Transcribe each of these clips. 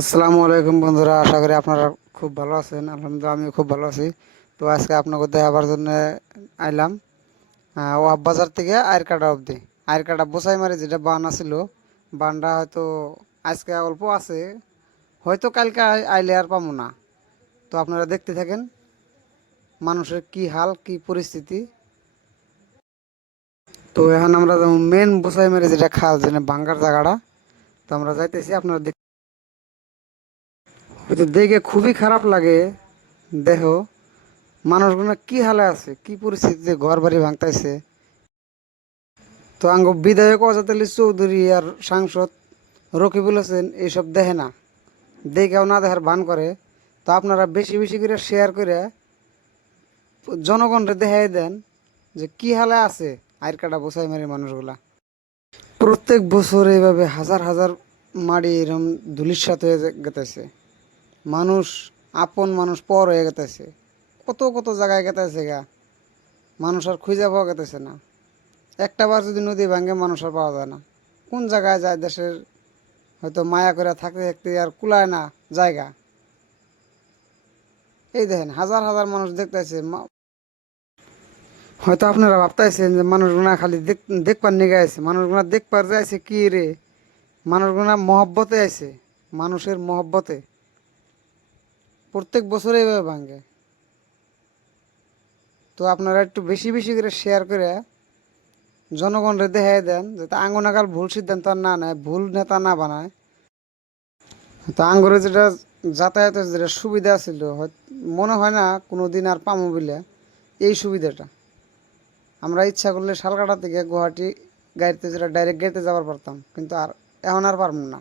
আসসালামু আলাইকুম বন্ধুরা, আশা করি আপনারা খুব ভালো আছেন। আলহামদুলিল্লাহ আমিও খুব ভালো আছি। তো আজকে আপনাকে দেখাবার জন্য আইলাম ওয়াব বাজার থেকে আয়রকাটা অবধি। আয়রকাটা বোসাইমারি যেটা বান আছিল, বানটা হয়তো আজকে অল্প আছে, হয়তো কালকে আইলে আর পাবো না। তো আপনারা দেখতে থাকেন মানুষের কি হাল কি পরিস্থিতি। তো এখন আমরা মেন বোসাইমারি যেটা খাল যেটা ভাঙ্গার জায়গাটা, তো আমরা যাইতেছি। আপনারা হয়তো দেখে খুবই খারাপ লাগে। দেহ মানুষগুলো কি হালে আছে, কি পরিস্থিতিতে ঘর বাড়ি ভাঙতেছে। তো আঙ্গ বিধায়ক অজাত আলী চৌধুরী আর সাংসদ রকিবুল হোসেন এইসব দেখে না, দেখেও না দেখার ভান করে। তো আপনারা বেশি বেশি করে শেয়ার করে জনগণকে দেখাই দেন যে কি হালে আছে আইরকাটা বোসাইমারি মানুষগুলা। প্রত্যেক বছর এইভাবে হাজার হাজার মাড়ি এরম ধুলিস্যাৎ হয়ে গেতেছে। মানুষ, আপন মানুষ পর হয়ে গেতেছে। কত কত জায়গায় গেতেছে গা, মানুষ আর খুঁজে পাওয়া গেতেছে না। একটা বার যদি নদী ভাঙে মানুষ আর পাওয়া যায় না। কোন জায়গায় যায় দেশের, হয়তো মায়া করে থাকতে থাকতে আর কুলায় না জায়গা। এই দেখেন হাজার হাজার মানুষ দেখতেছে। হয়তো আপনারা ভাবতেছেন যে মানুষগুলা খালি দেখবার নিগে আছে, মানুষগুলা দেখবার যাইছে কি রে, মানুষগুলা মহব্বতে আছে, মানুষের মহব্বতে প্রত্যেক বছরে এইভাবে ভাঙে। তো আপনারা একটু বেশি বেশি করে শেয়ার করে জনগণরে দেখাই দেন, যাতে আঙ্গনাকাল ভুল সিদ্ধান্ত আর না নেয়, ভুল নেতা না বানায়। তো আঙ্গুরে যেটা যাতায়াতের যেটা সুবিধা ছিল, মনে হয় না কোনো দিন আর পামো বলে এই সুবিধাটা। আমরা ইচ্ছা করলে শালকাটা থেকে গুয়াহাটি গাড়িতে যেটা ডাইরেক্ট গাড়িতে যাবার পারতাম, কিন্তু আর এখন আর পারব না।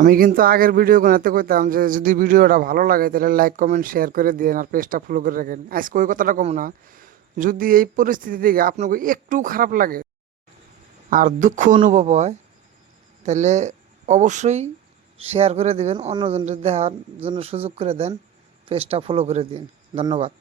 আমি কিন্তু আগের ভিডিও গুলোতে কইতাম যে যদি ভিডিওটা ভালো লাগে তাহলে লাইক কমেন্ট শেয়ার করে দিন আর পেজটা ফলো করে রাখেন। আজকে ওই কথাটা কম না, যদি এই পরিস্থিতি থেকে আপনাকে একটু খারাপ লাগে আর দুঃখ অনুভব হয়, তাহলে অবশ্যই শেয়ার করে দিবেন, অন্যজনদের দেখার জন্য সুযোগ করে দেন, পেজটা ফলো করে দিন। ধন্যবাদ।